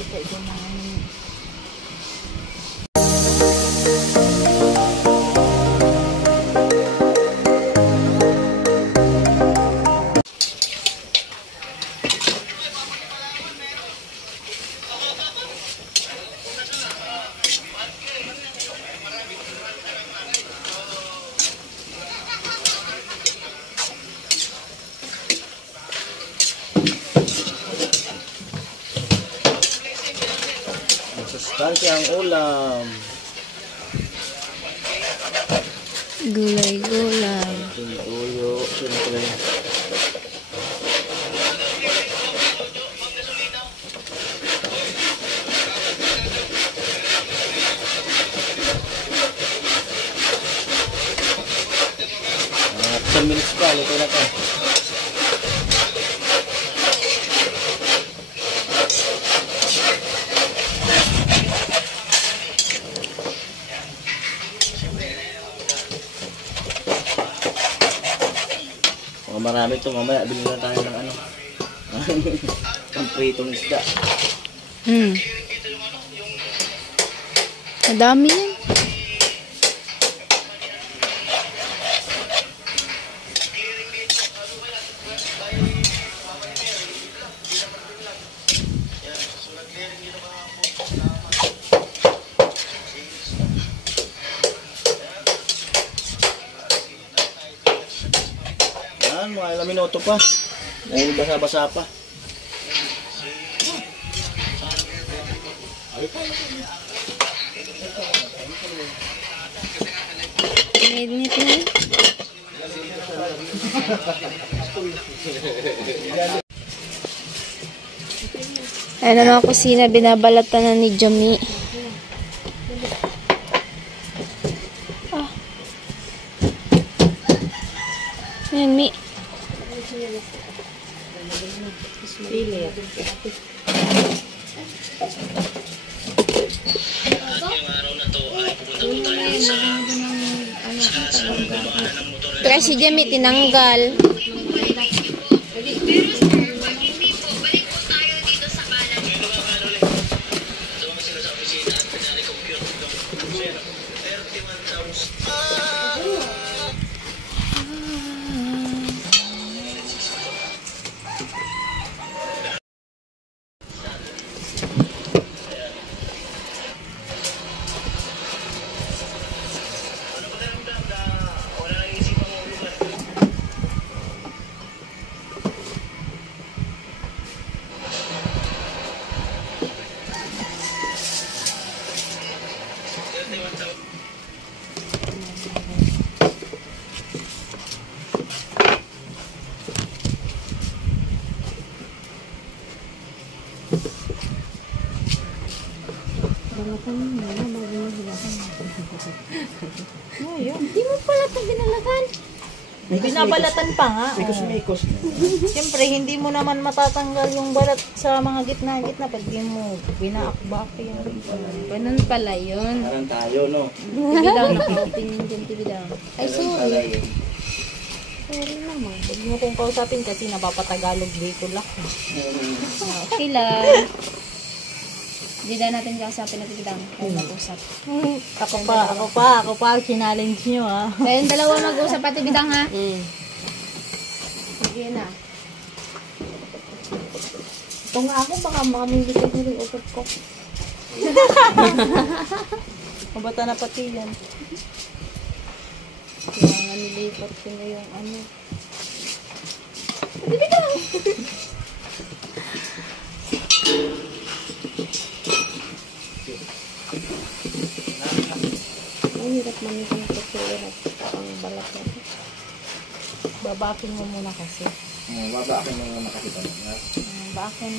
Dito yung mga sustansya ang ulam. gulay-gulay. Tuyo, siyempre. At 10 minutes pa, luto na to. Marami ito, mamaya bilhin na tayo ng ano ang pritong isda. Madami yan. Mga ilang minuto pa. Dahil basa-basa pa. Init na yun. Ayan na mga kusina, binabalatan na ni Jami. Ayan, Mi. Kaya si Jami tinanggal. Hindi mo pala ito binalakan. Binabalatan pa nga. Mikos-mikos. Siyempre, hindi mo naman matatanggal yung balat sa mga gitna-gitna pag di mo binaakbak yun. Ganun pala yun. Parang tayo, no? TV down, naka-open yun dyan, TV down. Ay, sorry. Sorry naman. Huwag mo kong kausapin kasi napapatagalog dito lang. Okay lang. Hindi na natin kausapin na TV down. Kaya mag-usap. Ako pa, challenge nyo ha. Kayong dalawa mag-usap pa TV down ha? Sige na. Ito nga ako, baka makaminggitin nyo rin utot ko. Mabata na pati yan. Kaya nga nilipat ko na yung ano. TV down! Ang hirap manitin ito ang balat na ito. Babakin mo muna kasi. Babaakin mo muna kasi ito. Bakin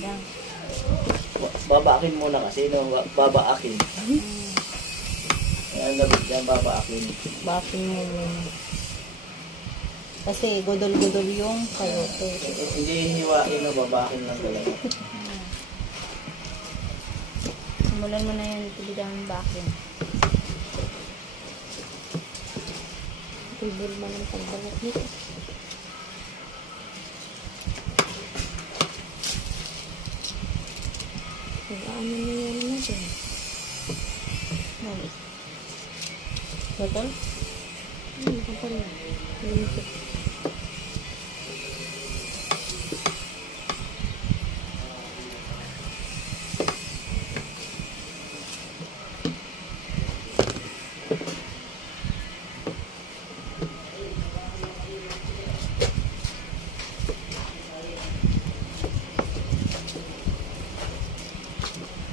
lang. Babaakin muna kasi, no? Babaakin. Ayan, labit yan, babaakin. Bakin mo muna. Kasi godol-godol yung kayote. Hindi hiwain, no? Babaakin lang talaga. Simulan mo na yan, tibidang bakin. Tibol man ang pagbalat nito. ano na yan natin. Total? Kapal na. Limited.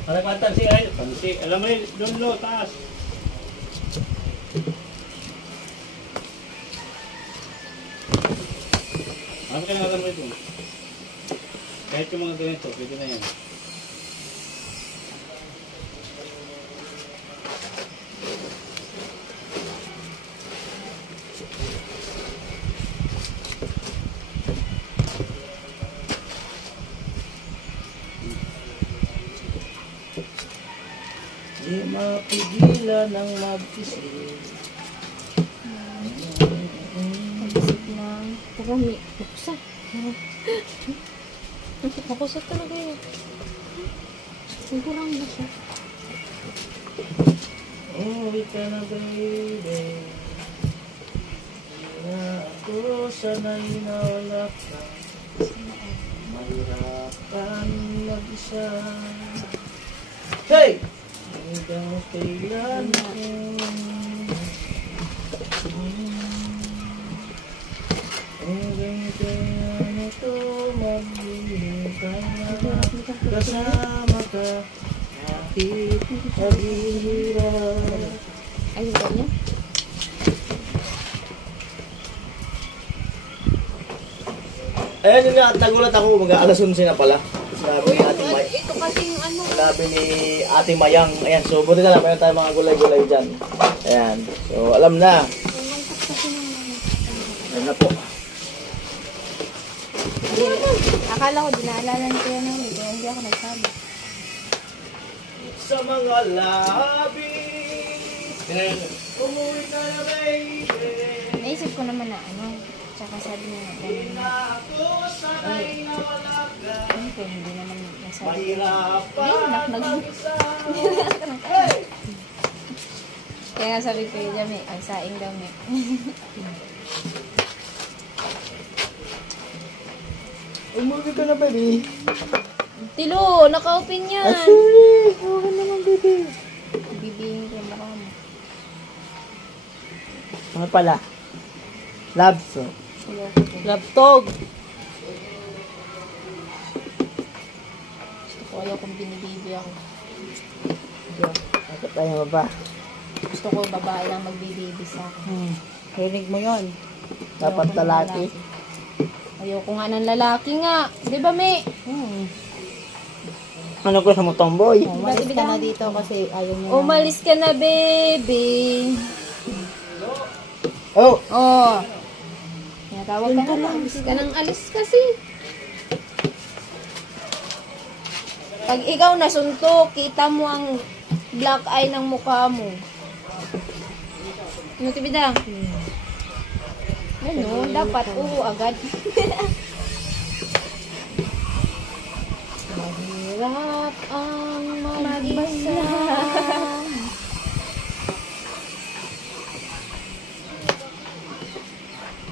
Malapatan si Ay. Pansi. Alam mo yun, doon lo, taas. Ano ka na mo ito? Kahit yung mga ganito, pwede na yan. Di mapigilan ng mag-isip. Pag-isip ng karami. Buksa. Makusot talaga yun. Sigurang ba siya? Umuwi ka na baby. Na ako sana'y nawala ka. Mahirapan mag-isa. Hey! Hanggang kailan hanggang kailan ito maghihintay na kasama ka kahit paghihirap. Ay, ganyan. Ayan yun nga, nagulat ako, mag-aalas 11 na pala. Sinabi ni Ating May. Ito kasi yung ano. Sinabi ni Ating Mayang. Ayan, so buti na lang, mayroon tayong mga gulay-gulay dyan. Ayan, so alam na. Ayan na po. Akala ko, dinaalala ko yan namin. Kaya hindi ako nagsabi. Sa mga labi, umuwi ka na baby. Naisip ko naman na ano. Tsaka sabi niya na ganun na. Ano ko, hindi naman nasabi. Kaya nga sabi ko yun, may ang saing daw may. Umuwi ka na baby. Tilo, naka-open yan. Sorry, okay naman baby. Bibingin ko yung mukha mo. Ano pala? Labs. Laptog. Gusto ko ayaw kung binibibi ako. Bakit tayo ba? Gusto ko babae lang magbibibi sa akin. Rinig mo yun. Dapat Ayoko ng lalaki. Ayoko nga ng lalaki nga. Di ba, May? Ano ko sa mo tomboy? Umalis ka na dito kasi ayaw niya. Umalis ka na, baby. Oh! Oh. Tawag ka na. Alis ka nang alis kasi. Pag ikaw nasuntok, kita mo ang black eye ng mukha mo. Ano, tibida? Ano, dapat oo agad. Mahirap ang mag-isa.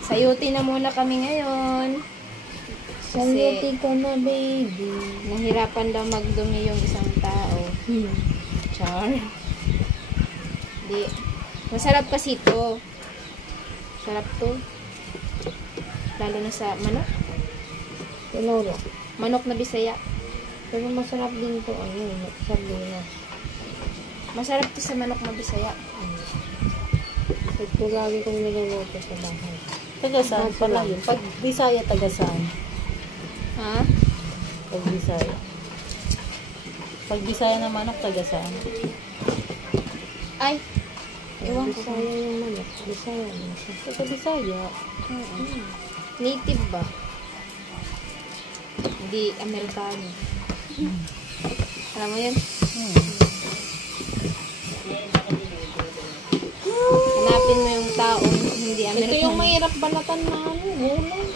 Sayuti na muna kami ngayon. Sayuti ka na, baby. Nahirapan daw magdumi yung isang tao. Char. Di. Masarap kasi ito. Sarap to. Lalo na sa manok. Tinuro. Manok na Bisaya. Pero masarap din to. Ano, sardinas. Masarap to sa manok na Bisaya. Ito lagi kong niluluto sa bahay. Tagasaan pala yun. Pag Bisaya, tagasaan. Ha? Pag Bisaya. Pag Bisaya na manok, tagasaan. Ay. Ewan ko. Bisaya yung manok. Bisaya. Taga Bisaya. Native ba? Hindi Amerikano. Alam mo yun? Hanapin mo yung taong hindi Amerikano. Ito yung mahirap banatan na ano, gulay.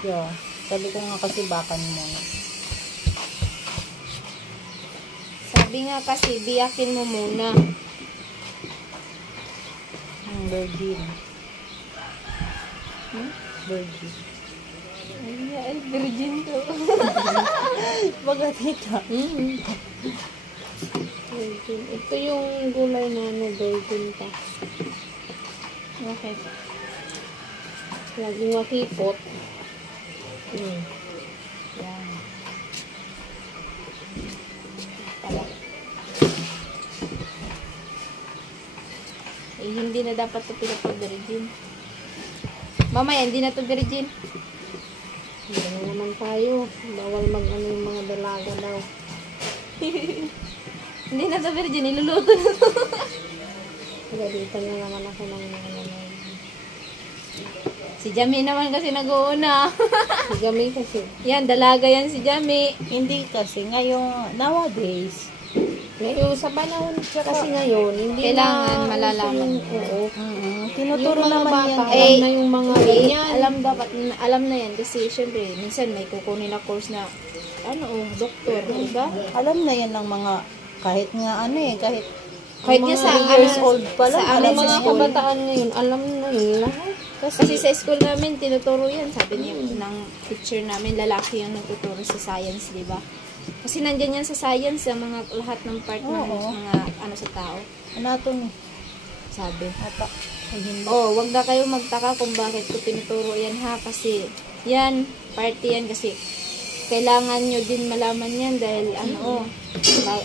Yeah. Sabi ko nga kasi bakan mo. Sabi nga kasi, biyakin mo muna. Ang virgin. Hmm? Virgin. Ay, virgin to. Baga tita. Virgin. Ito yung gulay na ano, virgin pa. Okay. Lagi makipot. Yan. Pala. Eh, hindi na dapat ito pinapag-virgin. Mamaya, hindi na ito virgin. Hindi na naman tayo. Bawal mag-ano yung mga dalaga daw. Hindi na ito virgin, iluluto na ito. Galitan na naman ako ng ano na. Si Jami naman kasi nag-uuna. Si Gamay kasi. Yan, dalaga yan si Jami. Hindi kasi ngayon, nowadays, Ngayon, sa panahon kasi ngayon, hindi Kailangan na malalaman. Oo. tinuturo Yung mga naman bata, yan. alam na yung mga ganyan. Alam na yan kasi syempre minsan may kukunin na course na doktor, di ba? Alam na yan ng mga, kahit nga ano eh, kahit Nga sa 3 years old pa lang. sa alam amin Ang na mga yan. kabataan ngayon, alam na yun lahat. Kasi sa school namin tinuturo yan, sabi niya ng teacher namin, lalaki yung nagtuturo sa science, di ba? Kasi nandyan yan sa science, sa mga lahat ng part ng Oo. mga sa tao, Anatomy. sabi. Ata. Ay, hindi. Oh, wag na kayo magtaka kung bakit ko tinuturo yan ha, kasi yan, party yan kasi kailangan nyo din malaman yan dahil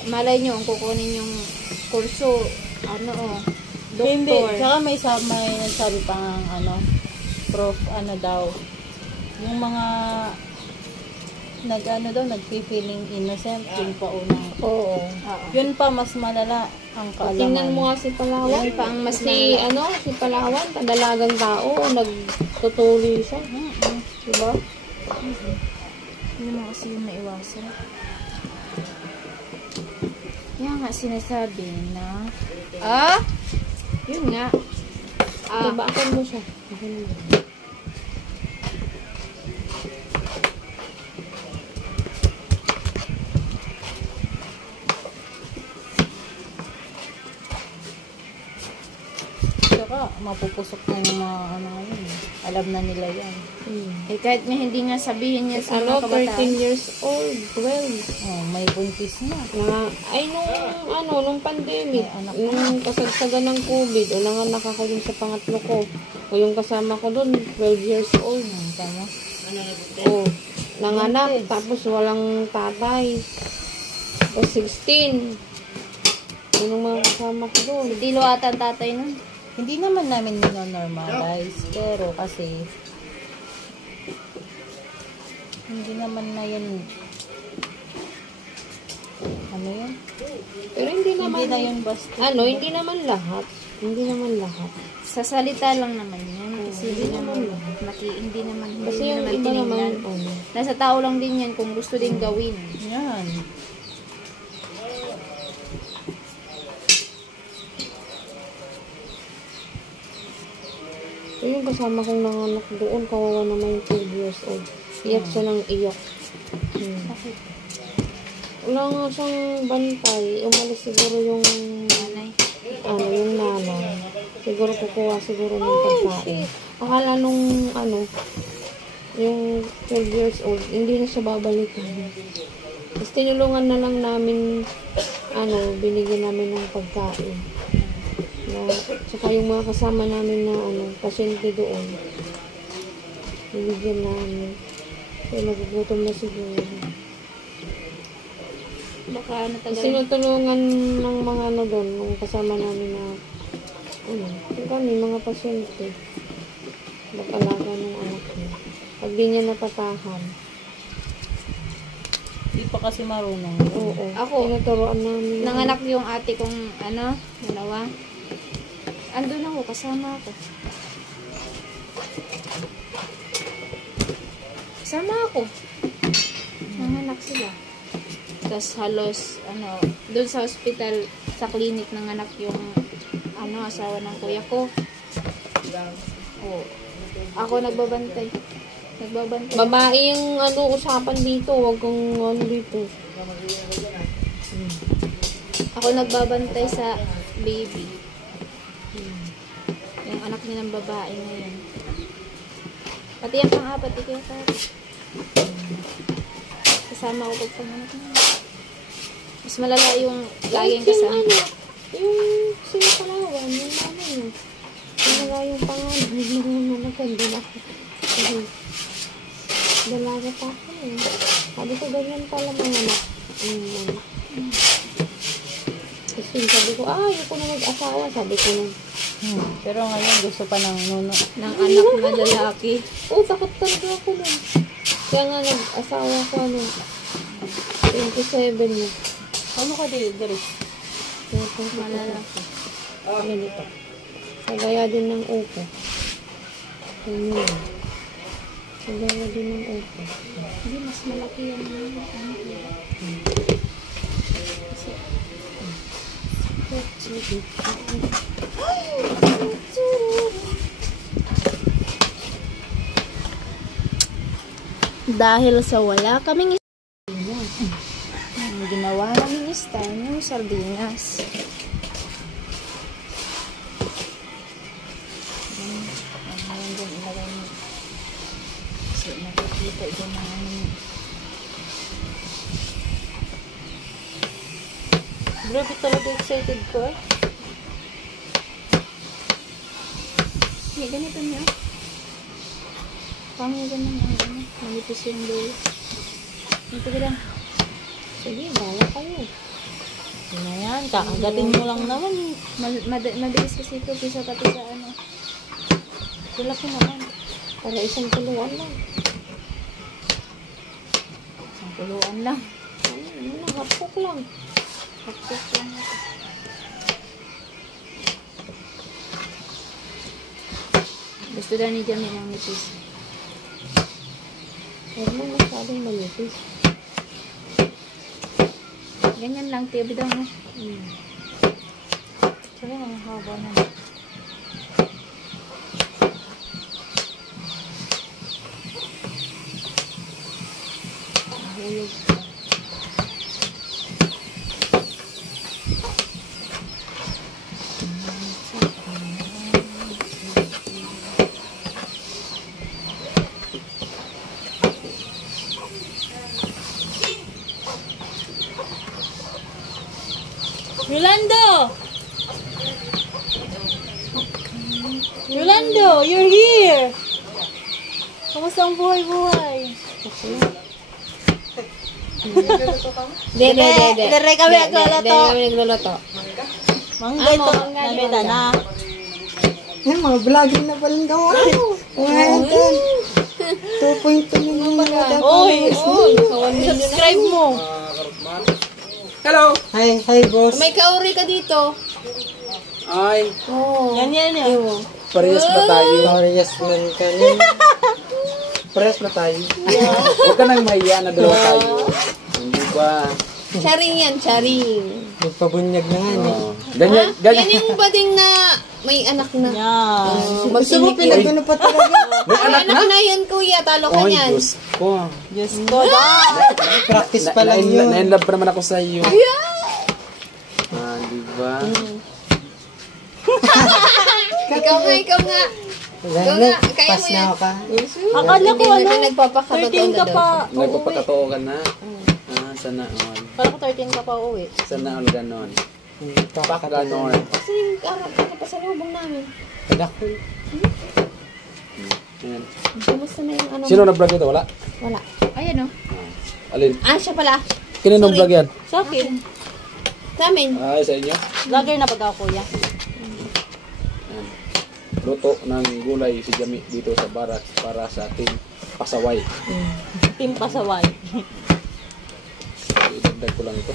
malay nyo, ang kukunin yung kurso, Hindi. doktor. Tsaka may nagsabi pa nga, prof, daw, yung mga nag-feeling innocent, yung paunang. Oo. Oo. Yun pa, mas malala ang kaalaman. Tingnan mo nga si Palawan. Yan pa ang mas Si Palawan, kadalagang tao, nagtutuli siya. Diba? Hindi mo kasi yung maiwasan. Yan nga sinasabi na, yun nga. Diba, akan mo siya. Akan mo. Tsaka, mapupusok na yung mga ngayon. Alam na nila yan. Kahit nga hindi nga sabihin niya sa mga 13 kabataan. years old, 12. Oh, may buntis na. Nung pandemic, May anak yung kasagsagan ng COVID, o nanganak ako dun sa pangatlo ko, o yung kasama ko dun, 12 years old. Tama? O, nanganak, tapos walang tatay. O, 16. Yun ang mga kasama ko dun. Si Tilo ata ang tatay nun. Hindi naman namin nino-normalize, pero kasi hindi naman na yan yan? Pero hindi naman, Hindi na yun basta. hindi naman lahat. Hindi naman lahat. Sa salita lang naman yan. Kasi hindi naman, hindi naman Kasi yung iba naman, tinignan. Nasa tao lang din yan kung gusto din gawin. Yan. yung kasama kong nanganak doon, kawawa naman yung 12 years old. Iyak siya ng iyak. Bakit? Wala nga siyang bantay. Umalis siguro yung Nanay. yung nanay. Siguro kukuha siguro ng pagkain. Akala nung yung 12 years old, hindi na siya babalikan. Tapos tinulungan na lang namin, binigyan namin ng pagkain. Tsaka yung mga kasama namin na pasyente doon, binigyan namin. Kaya nagugutom na siguro. Baka Kasi natagal. tinutulungan ng mga doon, mga kasama namin na kami, mga pasyente. Mag-alaga ng anak niya. Pag di niya napatahan. Hindi pa kasi marunong. Oo. Ako, tinuturoan namin. Nanganak yung ate kong dalawa. Andun ako, kasama ako. Kasama ako. Nanganak sila. Tapos halos, doon sa hospital, sa clinic, nanganak yung, asawa ng kuya ko. Oh. Ako nagbabantay. Babae yung usapan dito. Huwag kang dito. Ako nagbabantay sa baby. Yung anak niya ng babae ngayon. Pati yung pang-apat, ikaw ka. Kasama ko pag panganak niya. Mas malala yung laging kasama. Yung sinapalawan, yung namin. Yung yung pangalan, yung maganda na ako. Dalaga pa ako eh. Sabi ko, ganyan pala mga anak. Kasi sabi ko, ayoko na mag-asawa. Sabi ko nung, Pero ngayon gusto pa ng nuno. Ng anak na lalaki. takot talaga ako nun. Kaya nga nag-asawa ko, 27 na. Ano ka dito? Malala. Ganito. Kagaya din ng upo. Ganyan. Kagaya din ng upo. Hindi, mas malaki yan. Dahil sa wala kaming ginawa namin style yung sardinas. Ngayon din ilagay mo. Kasi nakikita din ng Grabe talaga excited ko eh. Hindi, ganito niyo. Pangin ganun ang malipis yung dulo. Ito ka lang. Sige, bala kayo. Yun na yan, kakagatin mo lang naman. Mabilis kasi ito kisa pati sa ano. Kulaki naman. Para isang tuluan lang. Isang puluan lang. Hapok lang. Hapok lang ito. Gusto daw ni Jamie ng nipis. Huwag mo masyadong malipis. Ganyan lang, tiyo daw mo. Sabi nga, haba na. Nahulog. Yolando! Yolando, you're here! Kamusta ang buhay-buhay? Dede. Dere kami nagluluto. kami nagluluto. Mangga ito. Nabeda na. Yan, mga vlogging na palang gawa. Ngayon din. 2.2 million na dapat. Oy! Subscribe mo! Hello! Hi, boss. May kauri ka dito. Ay, Yan yan. parehas ba tayo? Parehas man kami. Parehas ba tayo? Huwag ka nang mahiya na dalawa tayo. Hindi ba? Charing yan, charing. Nagpabunyag na nga. Ganyan. Yan yung bading na may anak na. Yan. Gusto mo pinagano pa talaga? May anak na yan, kuya. Talo ka yan. Diyos ko. Diyos ko. Practice pa lang yun. Na-inlove pa naman ako sa iyo. Di ba? Ikaw nga. Ikaw nga, kaya Pas mo na yan. ako ka. Akala ko Hindi ano, na nagpapakatotoo 13 ka na pa. Nagpapakatoo ka na. Sana all. Parang 13 ka pa uuwi. Sana all ganon. Pak ganon. Kasi yung karap ka pa sa lubong namin. Kadako. Ayan. Kumusta na yung ano? Sino na-vlog ito? Wala? Wala. Ayan o. Alin? Siya pala. Kinanong vlog yan? Sa akin. Sa amin. Ay, sa inyo? Vlogger na pag ako, kuya. Ayan. Luto ng gulay si Jami dito sa barak para sa ating pasaway. Team pasaway. Idagdag ko lang ito.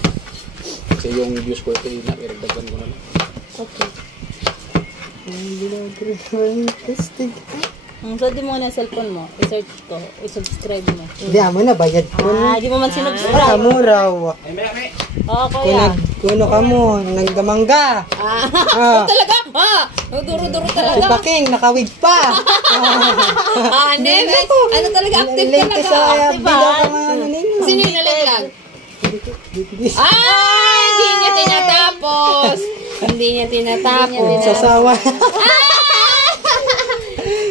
Kasi yung views ko ito, iragdagan ko na lang. Okay. Testing. Pwede mo na cellphone mo. I-search ko. I-subscribe mo. Hindi, amo na. Bayad ko na. Di mo man sinubscribe. Kamu raw. Oo, kuya. Kuno ka mo. Nanggamangga. Talaga? Duro-duro talaga. Baking, nakawig pa. Neves. Ano talaga? Active Latest sa talaga. video ka mga ano ninyo. Sino yung nalaglag? Hindi niya tinatapos. Hindi niya tinatapos. Sasawa.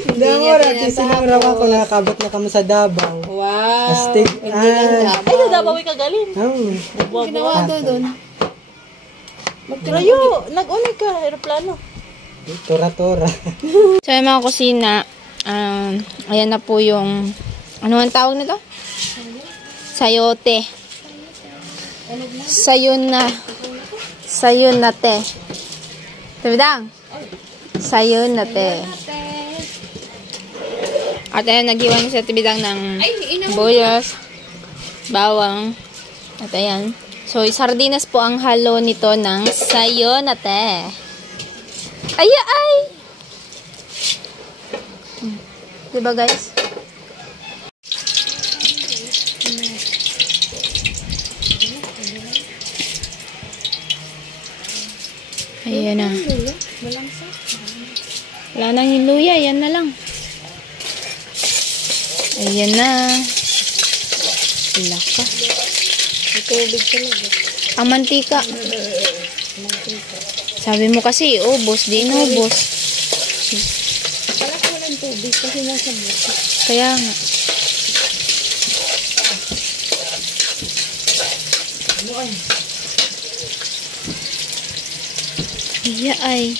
Hindi niya Damo ra sinura ko nakakabot na kamo sa Davao. Wow. Astig. Hindi lang Ay, nadabawi ka galing. Ginawa to doon. Rayo, nag-unig ka, aeroplano. Tora-tora. So, yung mga kusina, ayan na po yung, ano ang tawag nito? Sayote. Sayon na te. Tabidang? Sayon na te. At ayan, nag-iwan sa tibidang ng boyos, bawang, at ayan. So, sardinas po ang halo nito ng sayon na te. Ay! Diba guys? Ayan na. Wala nang hiluya. Yan na lang. Ayan na. Wala ka. Tubig talaga. Ang mantika. Sabi mo kasi, ubos. Di inubos. Parang walang tubig kasi nasa buka. Kaya nga. Iya ay.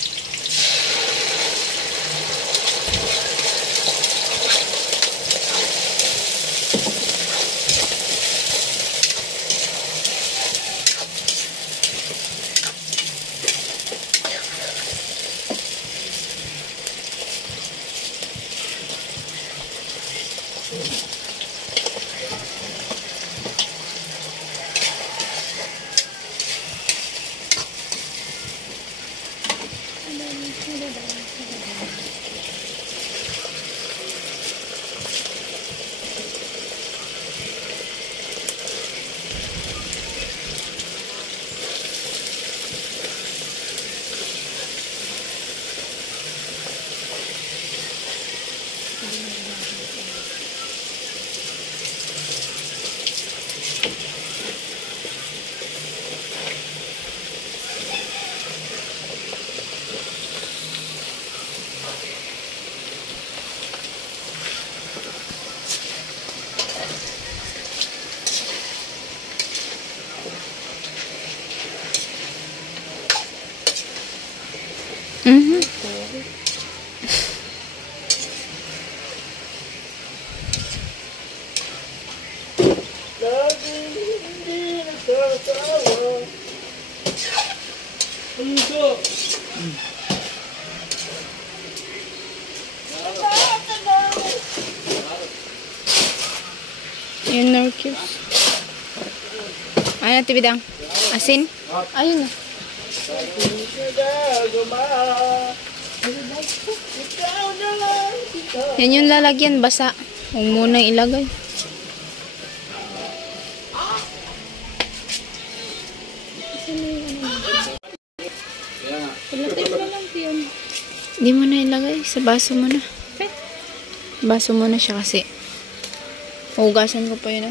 Inner cubes. Ayan, tibidang. Asin. Ayun na. Yan yung lalagyan, basa. Huwag muna ilagay. Hindi mo na ilagay. Sa baso mo na. Baso mo na siya kasi. Hugasan ko pa yun.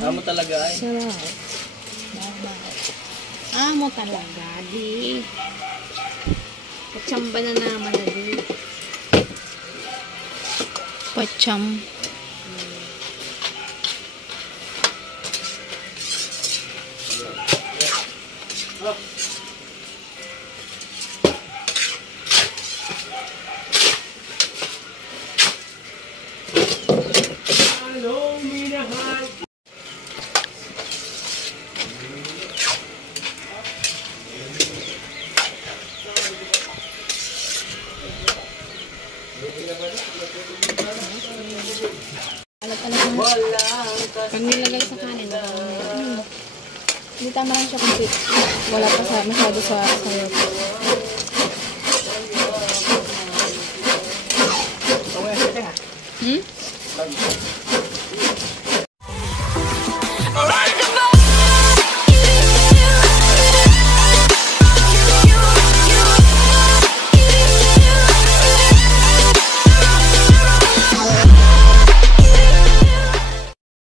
Amo talaga ay. Amo talaga, di. Patsamba na naman na di. Pacham. Pag nilagay sa kanin, Hindi tama lang siya complete. Wala pa sa masyado sa sayo. Hmm?